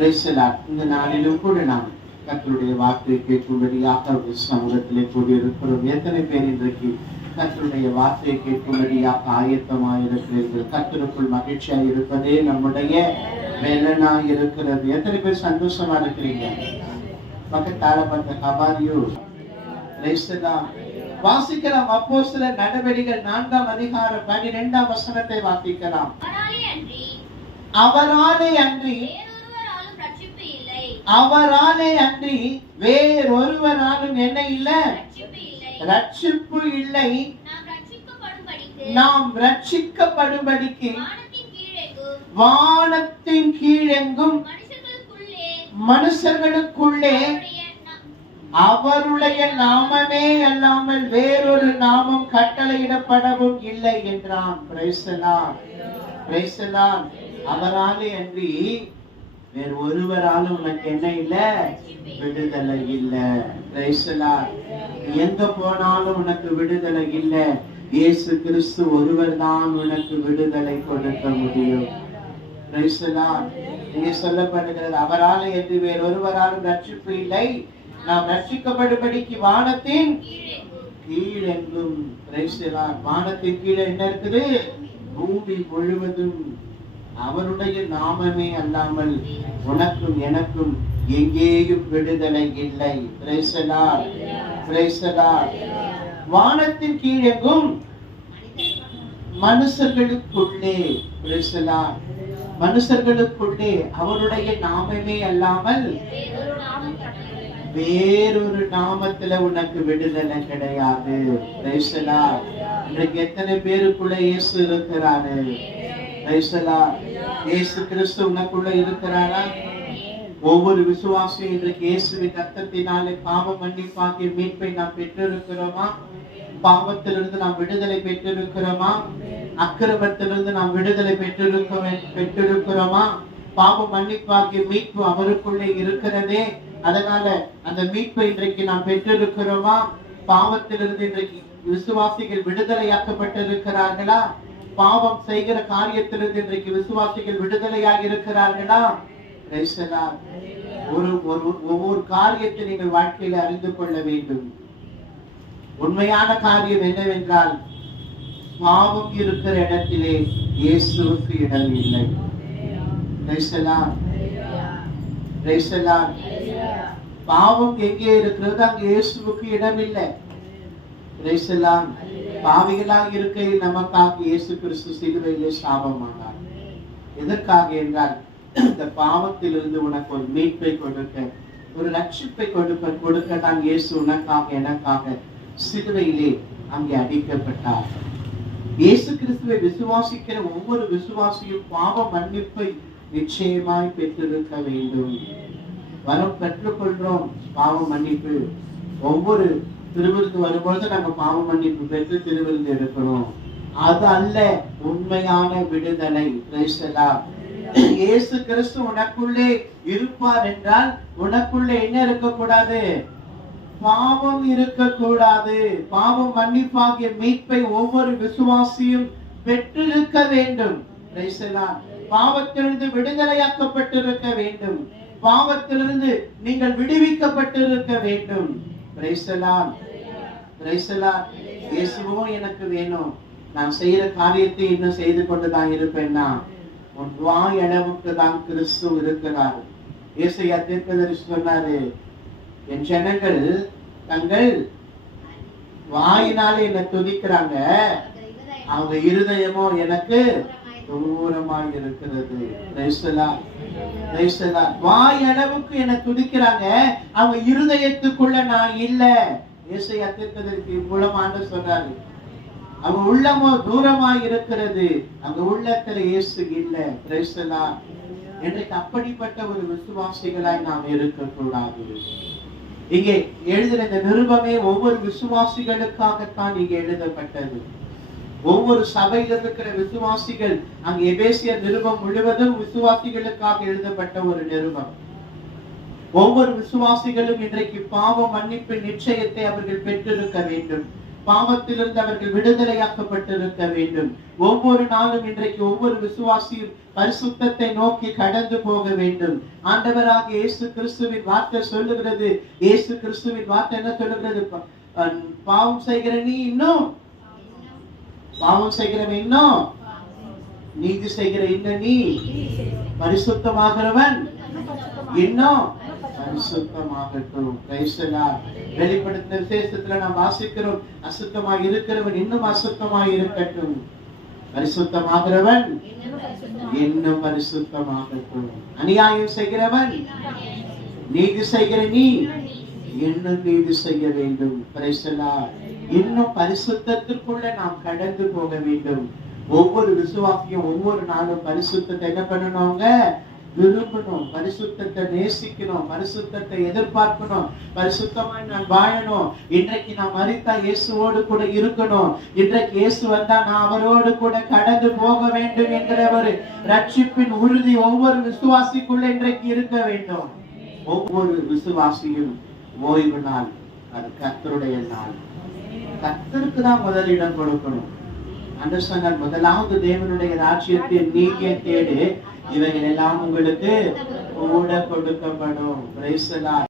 இந்த நாளிலும் கூட நாம் கர்த்தருடைய வார்த்தையை கேட்கும்படியாக சமூகத்திலே கூடியிருக்கிறோம் எத்தனை பேர் இன்றைக்கு கர்த்தருடைய வார்த்தையை கேட்கும்படியாக ஆயத்தமாக இருக்கிறீர்கள்? கர்த்தருக்குள் மகிழ்ச்சியாக இருப்பதே நம்முடைய வேலனாய் இருக்கிறது. எத்தனை பேர் சந்தோஷமா இருக்கிறீங்க? பக்கத்தால பார்த்த ஹபாரியோ வாசிக்கலாம். அப்போ சில நடவடிக்கைகள் நான்காம் அதிகாரம் பனிரெண்டாம் வசனத்தை வாசிக்கலாம். அவராலே அன்றி அவராலே அன்றி வேறொருவராலும் ரட்சிப்பு இல்லை அவராலே அன்றி வேறொருவராலும் என்ன இல்ல? ரட்சிப்பு இல்லை. நாம் ரட்சிக்கப்படும்படிக்கு. வானத்தின் கீழெங்கும். மனுஷர்களுக்குள்ளே. அவருடைய நாமமே அல்லாமல் வேறொரு நாமம் கட்டளையிடப்படவும் இல்லை என்றான். அவராலே அன்றி வேறு ஒருவராலும் உனக்கு என்ன இல்ல? விடுதலை இல்ல. எங்க போனாலும் உனக்கு விடுதலை இல்ல. இயேசு கிறிஸ்து ஒருவர் தான் உனக்கு விடுதலை கொடுக்க முடியும். பிரைசலான் இங்கே சொல்லப்படுகிறது அவரால என்று வேறு ஒருவராலும் ரட்சிப்பு இல்லை. நாம் ரட்சிக்கப்படும்படிக்கு வானத்தின் கீழ் என்றும் வானத்தின் கீழே என்ன இருக்குது? பூமி முழுவதும் அவருடைய நாமமே அல்லாமல் உனக்கும் எனக்கும் எங்கேயும் விடுதலை இல்லை. வானத்தின் கீழெங்கும் மனுஷர்களுக்குள்ளே. மனுஷர்களுக்குள்ளே அவருடைய நாமமே அல்லாமல் வேறொரு நாமத்துல உனக்கு விடுதலை கிடையாது. இன்றைக்கு எத்தனை பேருக்குள்ள இயேசு இருக்கிறாரு? இயேசு கிறிஸ்து உனக்குள்ள இருக்கிறாரா? ஒவ்வொரு விசுவாசியும் இன்றைக்கு இயேசுவின் ரத்தத்தினாலே பாவ மன்னிப்பாகிய மீட்பை நாம் பெற்றிருக்கிறோமா? பாவத்திலிருந்து நாம் விடுதலை பெற்றிருக்கிறோமா? அக்கிரமத்திலிருந்து நாம் விடுதலை பெற்றிருக்க பெற்றிருக்கிறோமா? பாவ மன்னிப்பாகிய மீட்பு அவருக்குள்ளே இருக்கிறதே. அதனால அந்த மீட்பை இன்றைக்கு நாம் பெற்றிருக்கிறோமா? பாவத்திலிருந்து இன்றைக்கு விசுவாசிகள் விடுதலையாக்கப்பட்டிருக்கிறார்களா? பாவம் செய்கிற காரியத்திலிருந்து இன்றைக்கு விசுவாசிகள் விடுதலையாக இருக்கிறார்களா? ஒரு ஒரு ஒவ்வொரு காரியத்தை நீங்கள் வாழ்க்கையில அறிந்து கொள்ள வேண்டும். உண்மையான காரியம் என்னவென்றால் பாவம் இருக்கிற இடத்திலே இயேசுவுக்கு இடம் இல்லை. பாவம் எங்கே இருக்கிறது அங்கு இயேசுவுக்கு இடம் இல்லை பாவிகளாக இருக்கையில் நமக்காக இயேசு கிறிஸ்து சிலுவையிலே சாபமானார் எதற்காக என்றால் இந்த பாவத்திலிருந்து உனக்கு ஒரு மீட்பை கொடுக்க ஒரு ரட்சிப்பை கொடுக்க கொடுக்க தான் இயேசு உனக்காக எனக்காக சிலுவையிலே அங்கே அடிக்கப்பட்டார். இயேசு கிறிஸ்துவை விசுவாசிக்கிற ஒவ்வொரு விசுவாசியும் பாவ மன்னிப்பை நிச்சயமாய் பெற்றிருக்க வேண்டும். வரம் பெற்றுக்கொள்றோம் பாவ மன்னிப்பு ஒவ்வொரு திருவிருந்து வரும்பொழுது நம்ம பாவ மன்னிப்பு பெற்று திருவிருந்து எடுக்கணும். அது அல்ல உண்மையான விடுதலை. இயேசு கிறிஸ்து உனக்குள்ளே இருப்பார் என்றால் உனக்குள்ளே என்ன இருக்கக்கூடாது? பாவம் இருக்கக்கூடாது. பாவம் மன்னிப்பாகிய மீட்பை ஒவ்வொரு விசுவாசியும் பெற்றிருக்க வேண்டும். பாவத்திலிருந்து விடுதலையாக்கப்பட்டிருக்க வேண்டும். பாவத்திலிருந்து நீங்கள் விடுவிக்கப்பட்டிருக்க வேண்டும். எனக்கு வேணும். நான் செய்யற காரியத்தை இன்னும் செய்து கொண்டுதான் இருப்பேன்னா உன் வாய் அளவுக்கு தான் கிறிஸ்து இருக்கிறார். இயேசையா தீர்க்கதரி சொன்னாரு என் ஜனங்கள் தங்கள் வாயினாலே என்னை துதிக்கிறாங்க. அவங்க இருதயமோ எனக்கு தூரமாய் இருக்கிறது. வாய் அளவுக்கு என துதிக்கிறாங்க. அவங்க இருதயத்துக்குள்ள நான் இல்ல. இயேசையா திருப்பதற்கு மூலம் சொல்றாரு அவங்க உள்ளமோ தூரமா இருக்கிறது. அங்க உள்ளத்துல இயேசு இல்ல. Praise என்றைக்கு அப்படிப்பட்ட ஒரு விசுவாசிகளாய் நாம் இருக்கக்கூடாது. இங்கே எழுதின இந்த நிருபமே ஒவ்வொரு விசுவாசிகளுக்காகத்தான் இங்கே எழுதப்பட்டது. ஒவ்வொரு சபையில் இருக்கிற விசுவாசிகள் அங்கு எபேசிய நிருபம் முழுவதும் விசுவாசிகளுக்காக எழுதப்பட்ட ஒரு நிருபம். ஒவ்வொரு விசுவாசிகளும் இன்றைக்கு பாவ மன்னிப்பு நிச்சயத்தை அவர்கள் பெற்றிருக்க வேண்டும். பாவத்திலிருந்து அவர்கள் விடுதலையாக்கப்பட்டிருக்க வேண்டும். ஒவ்வொரு நாளும் இன்றைக்கு ஒவ்வொரு விசுவாசியும் பரிசுத்தத்தை நோக்கி கடந்து போக வேண்டும். ஆண்டவராக இயேசு கிறிஸ்துவின் வார்த்தை சொல்லுகிறது. இயேசு கிறிஸ்துவின் வார்த்தை என்ன சொல்லுகிறது? அஹ் பாவம் செய்கிற நீ இன்னும் பாவம் செய்கிறவன் இன்னும். நீதி செய்கிற இன்னும் நீ. பரிசுத்தமாகிறவன் இன்னும். பரிசுத்தமாகட்டும். Praise the Lord. விசேஷத்துல நாம் வாசிக்கிறோம். அசுத்தமாய் இருக்கிறவன் இன்னும் அசுத்தமாய் இருக்கட்டும். பரிசுத்தமாகிறவன் இன்னும் பரிசுத்தமாகட்டும். அநியாயம் செய்கிறவன் நீதி செய்கிற நீ. இன்னும் நீதி செய்ய வேண்டும்? இன்னும் பரிசுத்திற்குள்ள நாம் கடந்து போக வேண்டும். ஒவ்வொரு விசுவாசியும் ஒவ்வொரு நாளும் பரிசுத்தத்தை என்ன பண்ணணுங்க விரும்பணும். பரிசுத்தத்தை நேசிக்கணும். பரிசுத்தத்தை எதிர்பார்க்கணும். பரிசுத்தமாய் நான் வாழணும். இன்றைக்கு நான் மறித்தா இயேசுவோடு கூட இருக்கணும். இன்றைக்கு இயேசு வந்தா நான் அவரோடு கூட கடந்து போக வேண்டும் என்கிற ஒரு ரட்சிப்பின் உறுதி ஒவ்வொரு விசுவாசிக்குள்ள இன்றைக்கு இருக்க வேண்டும். ஒவ்வொரு விசுவாசியும் ஓய்வு நாள் அது கத்தருடைய நாள். கத்தருக்கு தான் முதலிடம் கொடுக்கணும். அண்டர்ஸ்டாண்ட் முதலாவது தேவனுடைய ராஜ்யத்தை நீங்க தேடு. இவைகள் எல்லாம் உங்களுக்கு கூட கொடுக்கப்படும்.